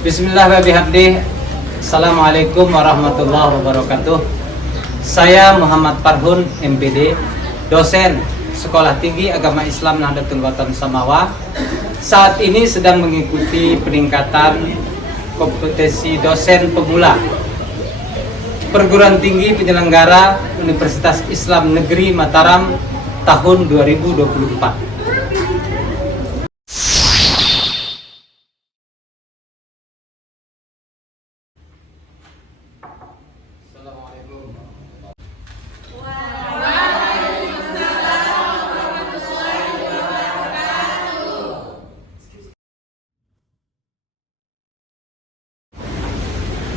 Bismillahirrahmanirrahim. Assalamualaikum warahmatullahi wabarakatuh. Saya Muhammad Farhun, MPD, dosen Sekolah Tinggi Agama Islam Nahdlatul Watan Samawa. Saat ini sedang mengikuti peningkatan kompetensi dosen pemula Perguruan Tinggi Penyelenggara Universitas Islam Negeri Mataram tahun 2024.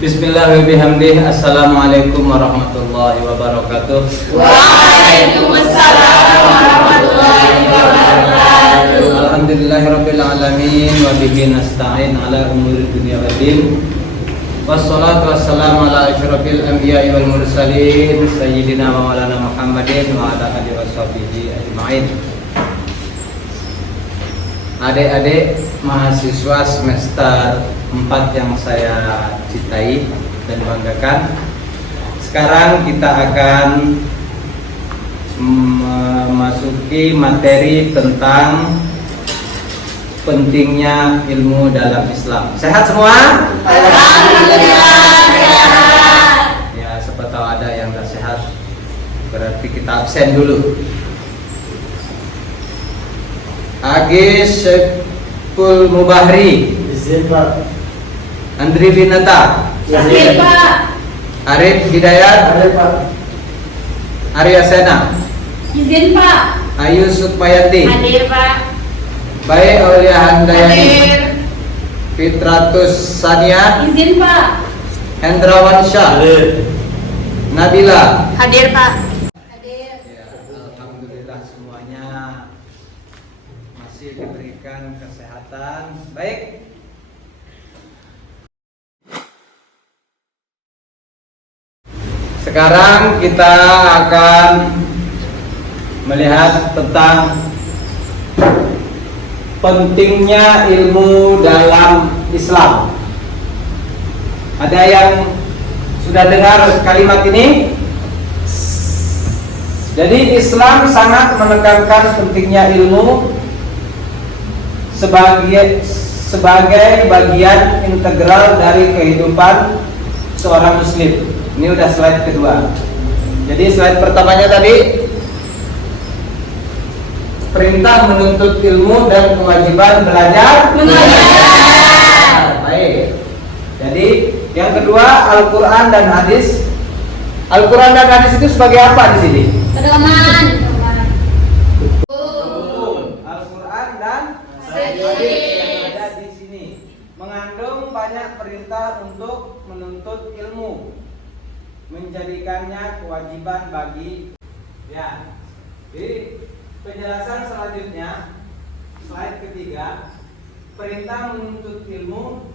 Bismillahirrahmanirrahim. Assalamualaikum warahmatullahi wabarakatuh. Waalaikumsalam warahmatullahi wabarakatuh. Alhamdulillahirabbil alamin wa bihi nasta'in ala umuri dunya waddin. Wassalatu wassalamu ala asyrafil anbiya'i wal mursalin sayyidina wa maulana Muhammadin wa ala alihi washabihi ajmain. Adik-adik mahasiswa semester 4 yang saya cintai dan banggakan, sekarang kita akan memasuki materi tentang pentingnya ilmu dalam Islam. Sehat semua? Alhamdulillah sehat. Ya, siapa tahu ada yang tidak sehat, berarti kita absen dulu. Agis Syekul Mubahri, Izin Pak. Andri Binata, Izin Pak. Arif Hidayat, Ada Pak. Arya Sena, Izin Pak. Ayu Sukmayati, Hadir Pak. Baik Aulia Handayani, Hadir. Fitratus Sania, Izin Pak. Hendrawan Syah, Ada. Nabila. Hadir Pak. Hadir. Ya, alhamdulillah semuanya masih diberikan kesehatan. Baik. Sekarang kita akan melihat tentang pentingnya ilmu dalam Islam. Ada yang sudah dengar kalimat ini? Jadi Islam sangat menekankan pentingnya ilmu sebagai bagian integral dari kehidupan seorang muslim. Ini udah slide kedua. Jadi slide pertamanya tadi perintah menuntut ilmu dan kewajiban belajar mengajar. Baik. Jadi yang kedua Al-Qur'an dan hadis. Al-Qur'an dan hadis itu sebagai apa di sini? Pedoman. Al-Qur'an dan hadis yang ada di sini mengandung banyak perintah untuk menuntut ilmu, menjadikannya kewajiban bagi ya. Jadi penjelasan selanjutnya slide ketiga, perintah menuntut ilmu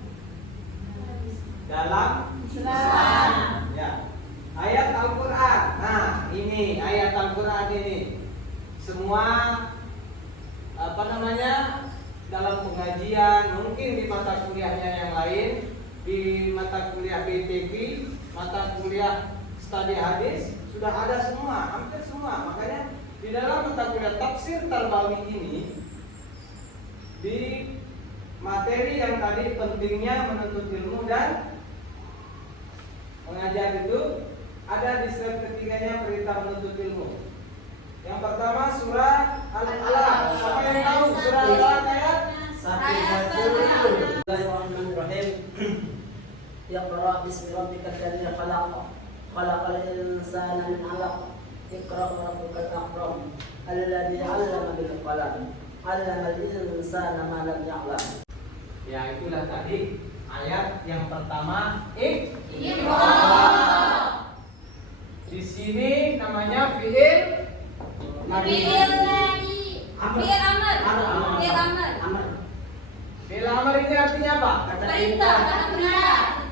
dalam Islam. Ya. Ayat Al-Qur'an. Nah, ini ayat Al-Qur'an ini. Semua dalam pengajian, mungkin di mata kuliahnya yang lain, di mata kuliah BTV, mata kuliah studi hadis sudah ada semua, hampir semua. Makanya di dalam mata kuliah tafsir Tarbawi ini, di materi yang tadi pentingnya menuntut ilmu dan mengajar itu, ada di slide ketiganya perintah menuntut ilmu. Yang pertama surah Al-Alaq. Siapa yang tahu surah Al-Alaq ayat? Bismillahirrahmanirrahim. Iqra bismi rabbikal ladzi khalaq. Khalaqal insana min 'alaq. Iqra wa rabbukal akram. Alladzi 'allama bil qalam. 'Allamal insana ma lam ya'lam. Ya, itulah tadi ayat yang pertama Iqra. Di sini namanya fi'il Fi'il tadi. Fi'il amr. Fi'il amr. Fi'il amr ini artinya apa? Perintah. Kata perintah.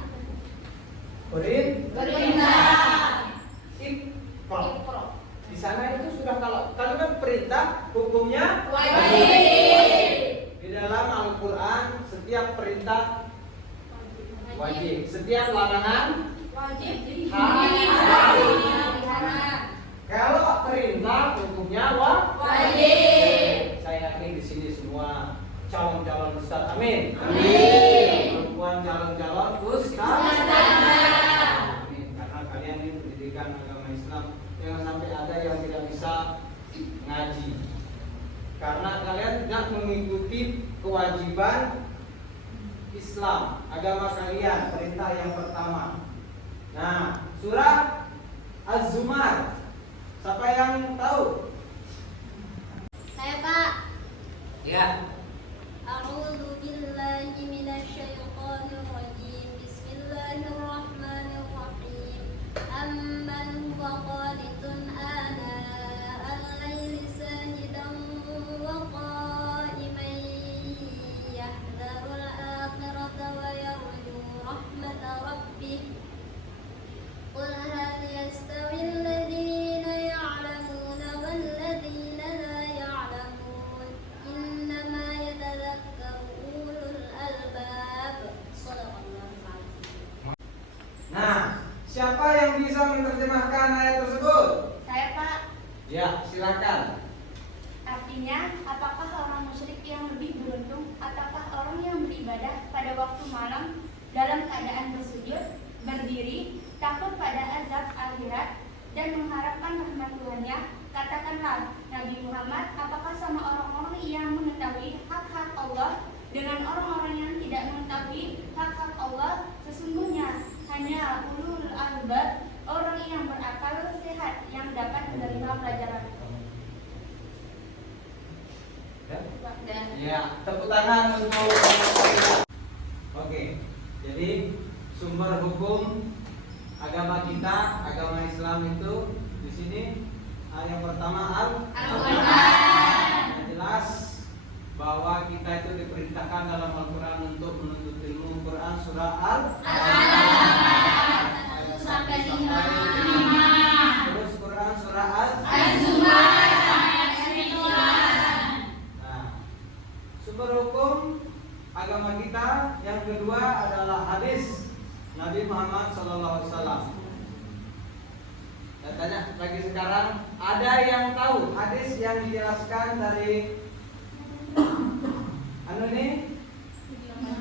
Perintah. Iqra. Di sana itu sudah kalau kalimat perintah hukumnya Wajib. Di dalam Al-Qur'an setiap perintah Wajib. Setiap larangan Wajib. kalau perintah hukumnya Wajib. Saya yakin di sini semua calon-calon ustaz. Amin. Amin. Perempuan calon-calon ustaz. Ustaz. Amin. Karena kalian ini pendidikan agama Islam, jangan sampai ada yang tidak bisa ngaji. Karena kalian tidak mengikuti kewajiban Islam, agama kalian, perintah yang pertama. Nah, surah Az-Zumar. Siapa yang tahu? Saya Pak. Ya. A'udzu billahi minasyaitonir rajim. Bismillahirrahmanirrahim. Amman huwa qanitun ana al-laili sajidan wa qa'iman yahdharul akhirata wa yarju rahmata rabbih. Qul hal yastawi alladhina ya'lamuna wal ladhina la ya'lamun. Innama yatadhakkaru ulul albab. Shadaqallahul azim. Nah, siapa yang bisa menerjemahkan ayat tersebut? Saya Pak. Ya, silakan. Artinya, apakah orang musyrik yang lebih beruntung ataukah orang yang beribadah pada waktu malam dalam keadaan bersujud, berdiri, takut pada azab akhirat, dan mengharapkan rahmat Tuhannya? Katakanlah, Nabi Muhammad, apakah sama orang-orang yang mengetahui hak-hak Allah dengan orang-orang yang tidak mengetahui hak-hak Allah? Sesungguhnya hanya ulul albab, orang yang berakal sehat yang dapat menerima pelajaran. Ya, tepuk tangan untuk Oke. Jadi sumber hukum agama kita, agama Islam itu di sini yang pertama Al-Quran. Yang jelas bahwa kita itu diperintahkan dalam Al-Quran untuk menuntut ilmu. Quran surah Al-Alaq 1 sampai 5. Terus Quran surah Az-Zumar. Sumber hukum agama kita yang kedua adalah hadis Nabi Muhammad SAW. Saya tanya lagi sekarang, ada yang tahu hadis yang dijelaskan dari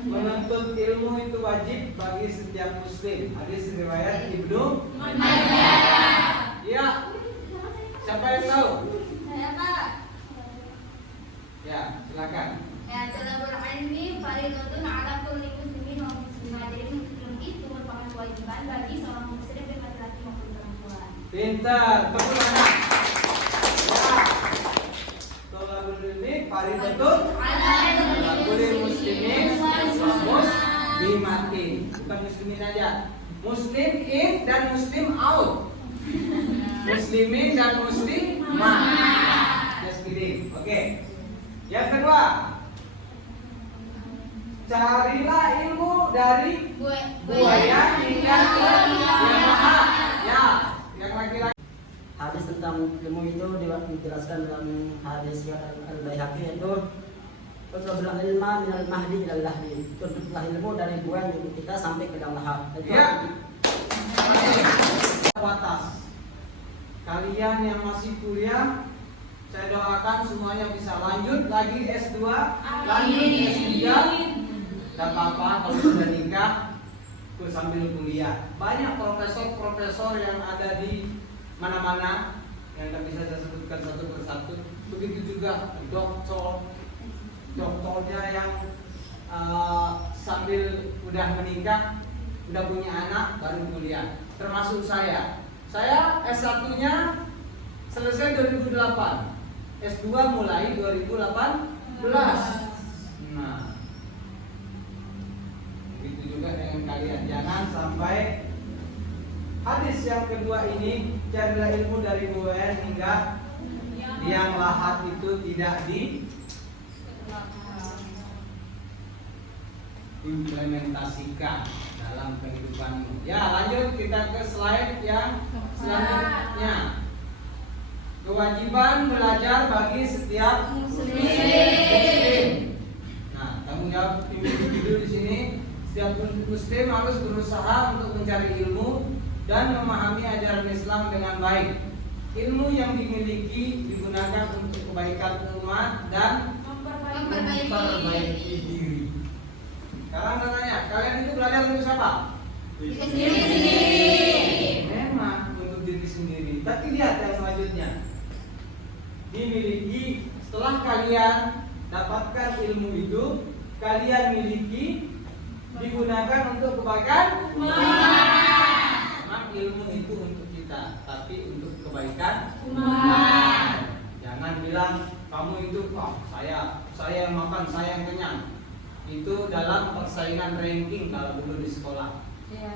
menuntut ilmu itu wajib bagi setiap muslim? Hadis riwayat Ibnu Majah. Ya. Siapa yang tahu? Saya Pak. Ya, silakan. Ya, talabul ilmi fardhatun 'ala kulli muslimin wa muslimah. Jadi menuntut ilmu itu merupakan kewajiban bagi seorang muslim baik laki-laki maupun perempuan. Pintar, tepuk tangan. Ya. Tolabul ilmi fardhatun 'ala kulli muslimin wa muslimatin. Bukan muslimin aja. Muslim in dan muslim out. Muslimin dan muslimah. Just kidding. Oke. Yang kedua, carilah ilmu dari buaya hingga ke yang maha. Ya, yang laki-laki. Hadis tentang ilmu itu dijelaskan dalam hadis Al-Baihaqi, yaitu "Utlubul ilma minal mahdi ilal lahdi." Tuntutlah ilmu dari buah ibu kita sampai ke dalam lahar. Ya. Batas. Kalian yang masih kuliah, saya doakan semuanya bisa lanjut lagi S2, lanjut S3. Tidak apa-apa kalau sudah nikah sambil kuliah. Banyak profesor-profesor yang ada di mana-mana yang tidak bisa saya sebutkan satu persatu. Begitu juga dokternya yang sambil udah menikah, udah punya anak baru kuliah. Termasuk saya. Saya S1-nya selesai 2008. S2 mulai 2018. Nah, begitu juga dengan kalian. Jangan sampai hadis yang kedua ini, carilah ilmu dari buaya hingga liang lahat, itu tidak diimplementasikan dalam kehidupanmu. Ya, lanjut kita ke slide yang selanjutnya. Kewajiban belajar bagi setiap muslim. Nah, tanggung jawab individu di sini, setiap Setiap muslim harus berusaha untuk mencari ilmu dan memahami ajaran Islam dengan baik. Ilmu yang dimiliki digunakan untuk kebaikan umat dan memperbaiki diri. Sekarang tanya, kalian itu belajar untuk siapa? Diri sendiri. Memang untuk diri sendiri. Tapi lihat yang selanjutnya. Dimiliki setelah kalian dapatkan ilmu itu, kalian miliki digunakan untuk kebaikan umat. Memang ilmu itu untuk kita, tapi untuk kebaikan umat. Jangan bilang kamu itu saya yang makan, saya yang kenyang. Itu dalam persaingan ranking kalau dulu di sekolah.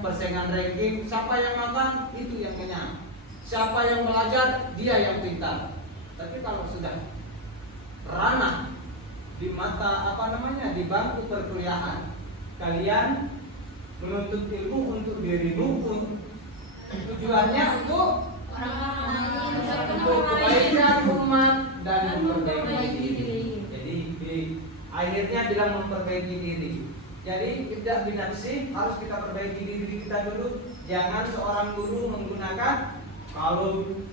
Persaingan ranking, siapa yang makan itu yang kenyang. Siapa yang belajar dia yang pintar. Tapi kalau sudah ranah di mata di bangku perkuliahan, kalian menuntut ilmu untuk dirimu, tujuannya untuk kebaikan umat dan memperbaiki diri. Jadi akhirnya bilang memperbaiki diri. Jadi tidak binafsi, harus kita perbaiki diri kita dulu. Jangan seorang guru menggunakan kalung.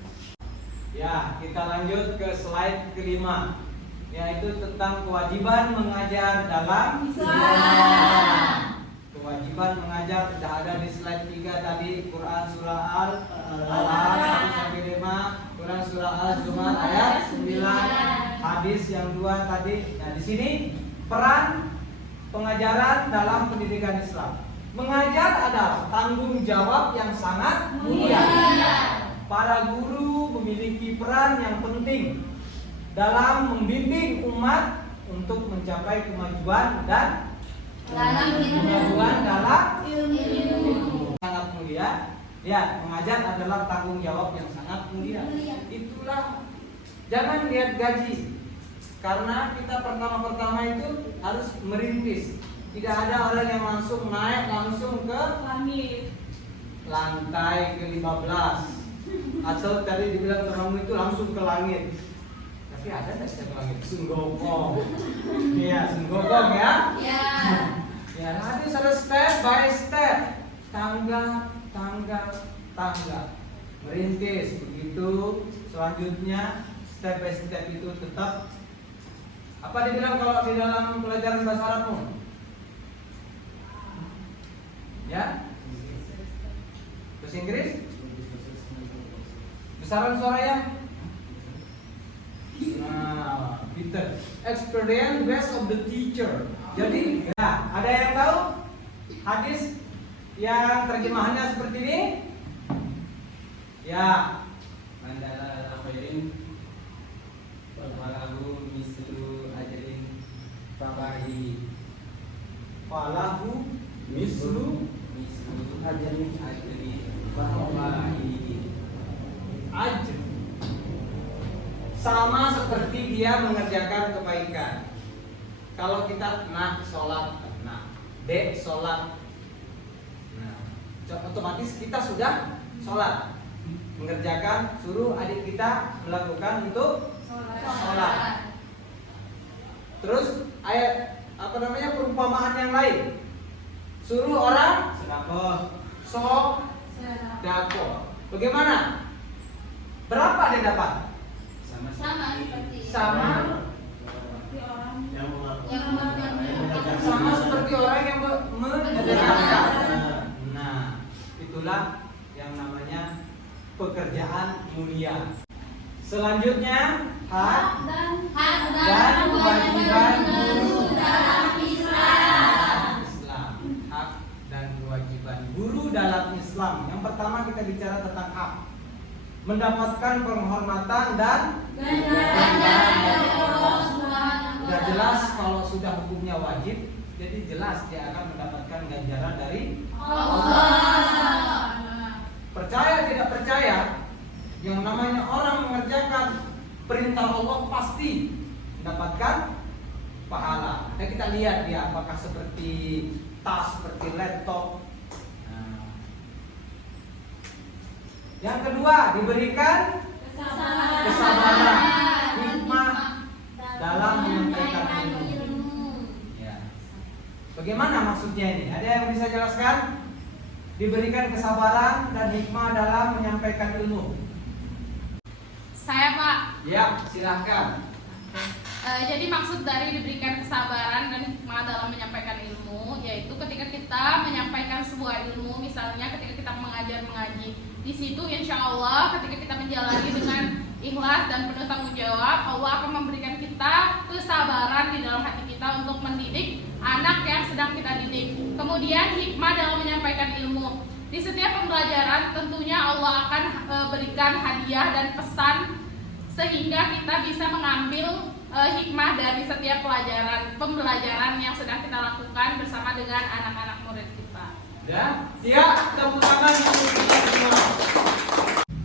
Ya, kita lanjut ke slide kelima, yaitu tentang kewajiban mengajar dalam Islam. Kewajiban mengajar sudah ada di slide 3 tadi, Quran surah Al-Alaq 1-5, Quran surah Al-Zumar ayat 9, hadis yang 2 tadi. Nah, di sini peran pengajaran dalam pendidikan Islam. Mengajar adalah tanggung jawab yang sangat mulia. Para guru memiliki peran yang penting dalam membimbing umat untuk mencapai kemajuan dan kemajuan dalam ilmu. Sangat mulia. Lihat, mengajar adalah tanggung jawab yang sangat mulia. Itulah, jangan lihat gaji. Karena kita pertama-pertama itu harus merintis. Tidak ada orang yang langsung naik langsung ke lantai ke-15. Atau tadi dibilang temanmu itu langsung ke langit. Tapi ada nggak sih ke langit? Sunggokong. Iya, sunggokong ya. Ya, harus ada step by step. Tangga. Merintis begitu. Selanjutnya step by step itu tetap. Apa dibilang kalau di dalam pelajaran bahasa Arabmu? Ya? Bahasa Inggris? Besaran suaranya? Nah, Peter. Experience best of the teacher. Jadi, ya, ada yang tahu hadis yang terjemahannya seperti ini? Ya. Mandala akhirin falahu mislu ajrin fabahi. Falahu mislu ajrin fabahi. Ajr. Sama seperti dia mengerjakan kebaikan. Kalau kita sholat, sholat, otomatis kita sudah sholat. Mengerjakan, suruh adik kita melakukan untuk sholat. Terus ayat perumpamaan yang lain. Suruh orang sedekah. Bagaimana? Berapa dia dapat? Sama seperti seperti orang yang menyedekahkan. Nah, itulah yang namanya pekerjaan mulia. Selanjutnya hak dan kewajiban guru dalam Islam. Hak dan kewajiban guru dalam Islam. Yang pertama kita bicara tentang hak. Mendapatkan penghormatan dan sudah jelas kalau sudah hukumnya wajib, jadi jelas dia akan mendapatkan ganjaran dari Allah. Percaya tidak percaya, yang namanya orang mengerjakan perintah Allah pasti mendapatkan pahala. Nah, kita lihat dia apakah seperti tas, seperti laptop. Yang kedua, diberikan kesabaran, hikmah dalam menyampaikan ilmu. Ya. Bagaimana maksudnya ini? Ada yang bisa jelaskan? Diberikan kesabaran dan hikmah dalam menyampaikan ilmu. Saya Pak. Ya, silahkan. Jadi maksud dari diberikan kesabaran dan hikmah dalam menyampaikan ilmu, yaitu ketika kita menyampaikan sebuah ilmu, misalnya ketika kita mengaji, di situ insya Allah ketika kita menjalani dengan ikhlas dan penuh tanggung jawab, Allah akan memberikan kita kesabaran di dalam hati kita untuk mendidik anak yang sedang kita didik. Kemudian hikmah dalam menyampaikan ilmu. Di setiap pembelajaran tentunya Allah akan berikan hadiah dan pesan sehingga kita bisa mengambil hikmah dari setiap pembelajaran yang sedang kita lakukan bersama dengan anak-anak murid kita. Ya, tepuk tangan untuk kita semua.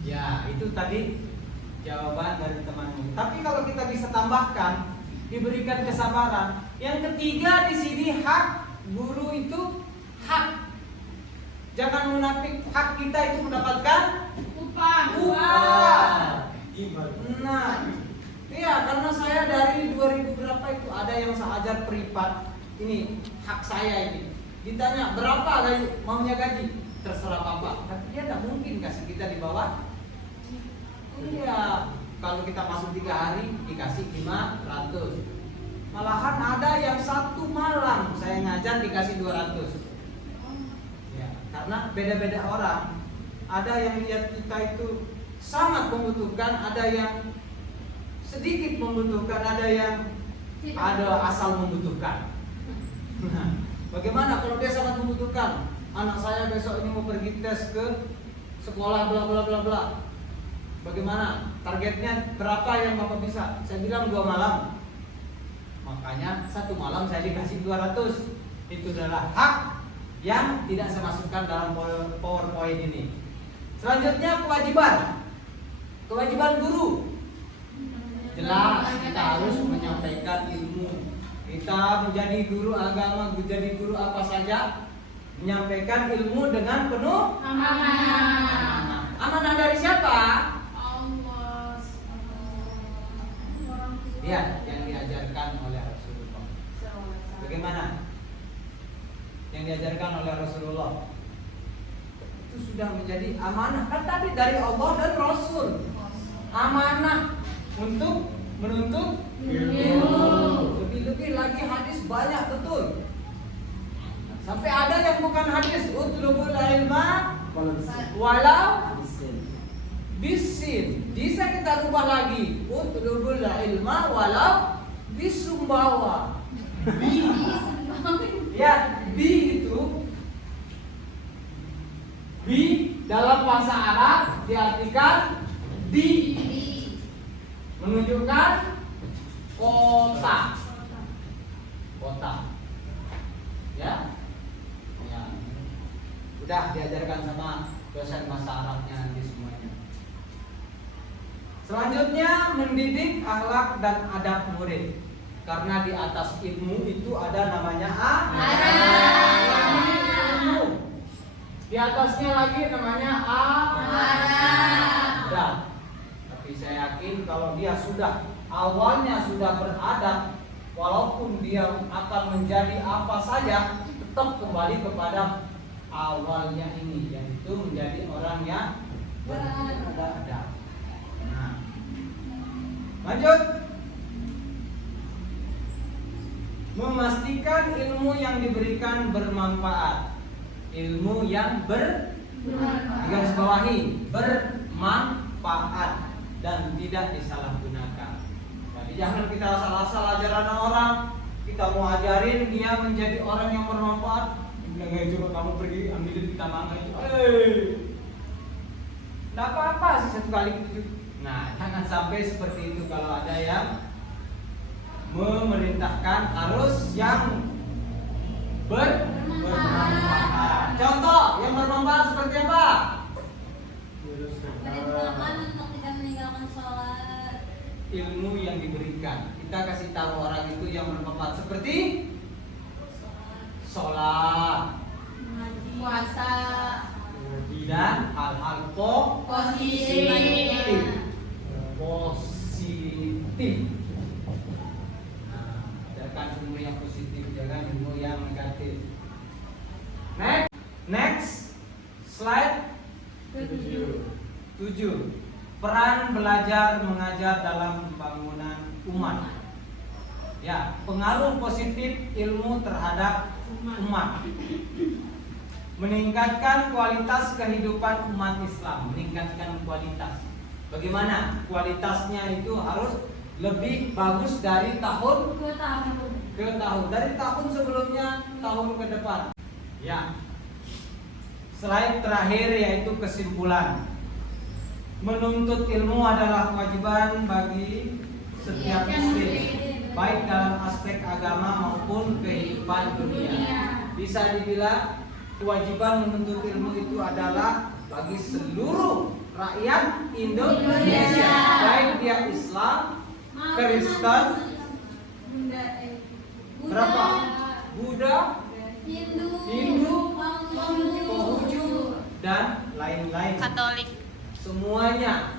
Ya, itu tadi jawaban dari temanmu. Tapi kalau kita bisa tambahkan, diberikan kesabaran. Yang ketiga di sini hak guru itu hak. Jangan munafik, hak kita itu mendapatkan upah. Nah, iya, karena saya dari 2000 berapa itu ada yang saya ajar privat. Ini hak saya ini. Ditanya berapa gaji, maunya gaji, terserah Bapak. Tapi dia tidak mungkin kasih kita di bawah. Iya, kalau kita masuk 3 hari dikasih 500. Malahan ada yang 1 malam saya ngajar dikasih 200. Ya, karena beda-beda orang. Ada yang lihat kita itu sangat membutuhkan, ada yang sedikit membutuhkan, ada yang asal membutuhkan. Nah, bagaimana kalau dia sangat membutuhkan? Anak saya besok ini mau pergi tes ke sekolah bla bla bla bla. Bagaimana? Targetnya berapa yang Bapak bisa? Saya bilang 2 malam. Makanya 1 malam saya dikasih 200. Itu adalah hak yang tidak saya masukkan dalam PowerPoint ini. Selanjutnya kewajiban guru. Jelas kita harus menyampaikan ilmu. Kita menjadi guru agama, menjadi guru apa saja, menyampaikan ilmu dengan penuh amanah. Amanah dari siapa? Allah. Lihat yang diajarkan oleh Rasulullah. Bagaimana? Yang diajarkan oleh Rasulullah itu sudah menjadi amanah. Kan tadi dari Allah dan Rasul. Amanah untuk menuntut ilmu. Lebih-lebih lagi hadis banyak betul. Sampai ada yang bukan hadis, utlubul ilma walau bisin. Bisa kita rubah lagi, utlubul ilma walau bisumbawa. Ya, bi itu dalam bahasa Arab diartikan di, menunjukkan kota. Ya. Udah diajarkan sama dosen bahasa Arabnya nanti semuanya. Selanjutnya mendidik akhlak dan adab murid. Karena di atas ilmu itu ada namanya ilmu. Di atasnya lagi namanya adab. Tapi saya yakin kalau dia sudah awalnya sudah beradab, walaupun dia akan menjadi apa saja, tetap kembali kepada awalnya ini, yaitu menjadi orang yang beradab. Nah, lanjut. Memastikan ilmu yang diberikan bermanfaat. Ilmu yang digarisbawahi bermanfaat dan tidak disalahgunakan. Jadi jangan kita asal-asal ajaran orang. Kita mau ajarin dia menjadi orang yang bermanfaat. Jangan coba kamu pergi ambilin kita mangga itu. Tidak apa-apa sih 1 kali gitu. Nah, jangan sampai seperti itu. Kalau ada yang memerintahkan harus yang bermanfaat. Contoh yang bermanfaat seperti apa? Merintahkan untuk tidak meninggalkan sholat. Ilmu yang diberikan. Kita kasih tahu orang itu yang bermanfaat seperti sholat, Puasa. dan hal-hal positif. Nah, ajarkan ilmu yang positif, jangan ilmu yang negatif. Next slide 7. Peran belajar mengajar dalam pembangunan umat. Ya, pengaruh positif ilmu terhadap umat. Meningkatkan kualitas kehidupan umat Islam, meningkatkan kualitas. Bagaimana? Kualitasnya itu harus lebih bagus dari tahun ke tahun, dari tahun sebelumnya, tahun ke depan. Ya. Slide terakhir yaitu kesimpulan. Menuntut ilmu adalah kewajiban bagi setiap muslim, baik dalam aspek agama maupun kehidupan dunia. Bisa dibilang kewajiban menuntut ilmu itu adalah bagi seluruh rakyat Indonesia, baik dia Islam, Kristen, berapa? Buddha, Hindu, Konghucu, dan lain-lain. Katolik. Semuanya.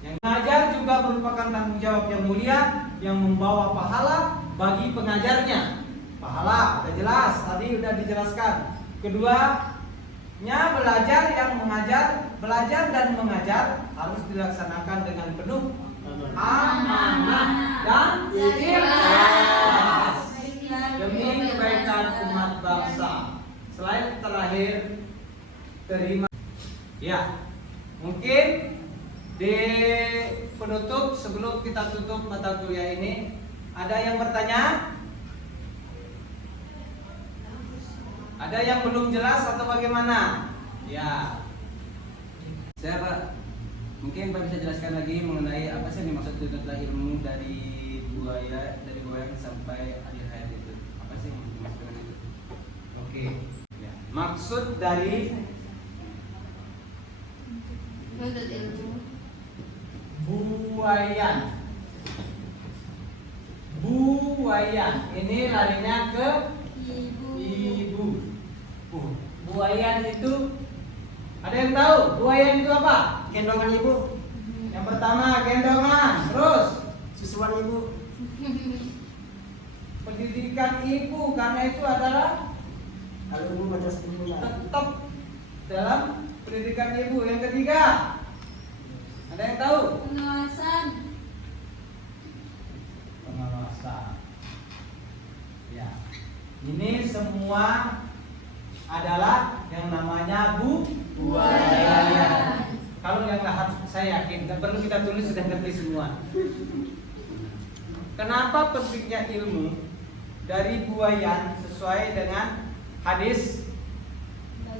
Yang mengajar juga merupakan tanggung jawab yang mulia yang membawa pahala bagi pengajarnya. Pahala, udah jelas, tadi udah dijelaskan. Keduanya belajar dan mengajar harus dilaksanakan dengan penuh amanah dan ikhlas demi kebaikan umat bangsa. Slide terakhir, terima. Ya, mungkin di penutup sebelum kita tutup mata kuliah ini, ada yang bertanya? Ada yang belum jelas atau bagaimana? Ya. Saya Pak, mungkin Pak bisa jelaskan lagi mengenai apa sih yang dimaksud tuntutlah ilmu dari buaya sampai akhir hayat itu? Apa sih yang dimaksud dengan itu? Oke. Ya. Maksud dari Menuntut ilmu. Buayan ini larinya ke ibu. Buayan itu ada yang tahu? Buayan itu apa? Gendongan ibu, Yang pertama gendongan, terus susuan ibu, pendidikan ibu, karena itu adalah kalau ibu baca sepuluh tetap dalam pendidikan ibu. Yang ketiga, ada yang tahu? Pengawasan. Pengawasan. Ya, ini semua adalah yang namanya buaya. Kalau yang lahat saya yakin, nggak perlu kita tulis, sudah ngerti semua. Kenapa pentingnya ilmu dari buayan sesuai dengan hadis?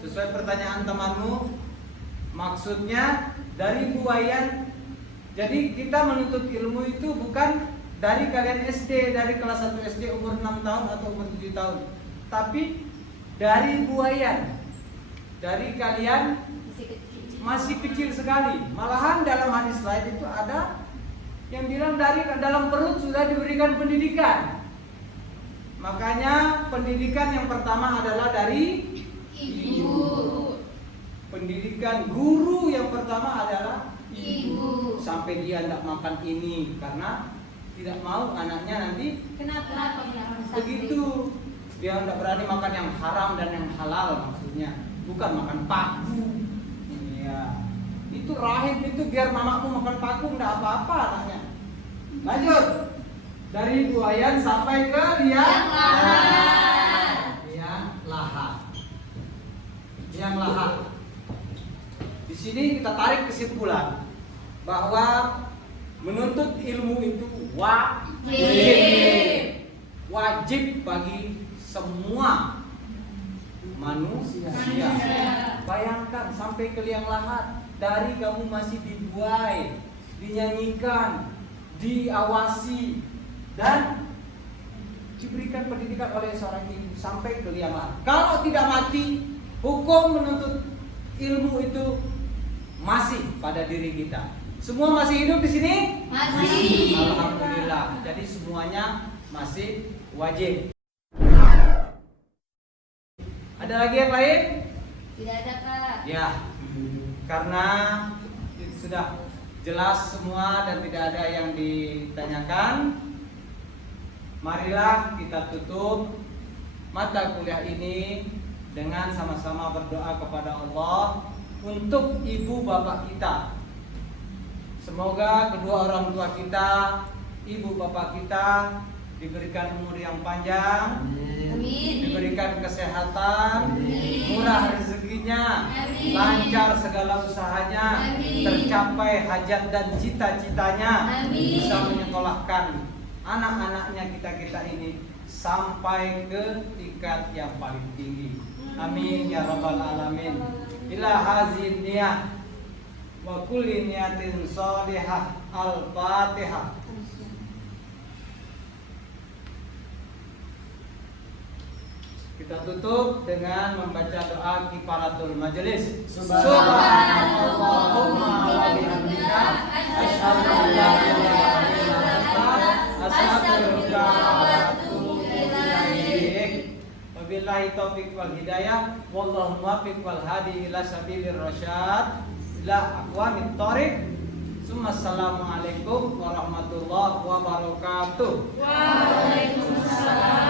Sesuai pertanyaan temanmu, maksudnya dari buayan. Jadi kita menuntut ilmu itu bukan dari kalian SD, dari kelas 1 SD umur 6 tahun atau umur 7 tahun, tapi dari buayan, dari kalian masih kecil sekali. Malahan dalam hadis lain itu ada yang bilang dari dalam perut sudah diberikan pendidikan. Makanya pendidikan yang pertama adalah dari Ibu. Pendidikan guru yang pertama adalah Ibu. Sampai dia tidak makan ini karena tidak mau anaknya nanti Kenapa? begitu. Dia tidak berani makan yang haram dan yang halal, maksudnya bukan makan paku. Iya. Itu rahim itu biar mamamu makan paku tidak apa-apa anaknya. Lanjut. Dari buayan sampai ke liang lahat. Liang lahat. Di sini kita tarik kesimpulan bahwa menuntut ilmu itu wajib bagi semua manusia. Bayangkan sampai ke liang lahat, dari kamu masih dibuai, dinyanyikan, diawasi, dan diberikan pendidikan oleh seorang ibu sampai ke liang lahat. Kalau tidak mati, hukum menuntut ilmu itu masih pada diri kita. Semua masih hidup di sini? Masih. Alhamdulillah. Jadi semuanya masih wajib. Ada lagi yang lain? Tidak ada, Kak. Ya, karena sudah jelas semua dan tidak ada yang ditanyakan. Marilah kita tutup mata kuliah ini dengan sama-sama berdoa kepada Allah untuk ibu bapak kita. Semoga kedua orang tua kita, ibu bapak kita diberikan umur yang panjang, diberikan kesehatan, murah rezekinya, lancar segala usahanya, tercapai hajat dan cita-citanya, bisa menyekolahkan anak-anaknya kita ini sampai ke tingkat yang paling tinggi. Amin ya rabbal alamin. Ila hazin niyah wa kulli niyatin sholihah. Al-Fatihah. Kita tutup dengan membaca doa kifaratul majelis. Subhanallahumma wa bihamdika asyhadu an la ilaha illa anta astaghfiruka wa atubu ilaik. Wabillahi taufiq wal hidayah, wallahu muwaffiq wal hadi ila sabilir rasyad, ila aqwamit thoriq. Assalamualaikum warahmatullahi wabarakatuh. Waalaikumsalam.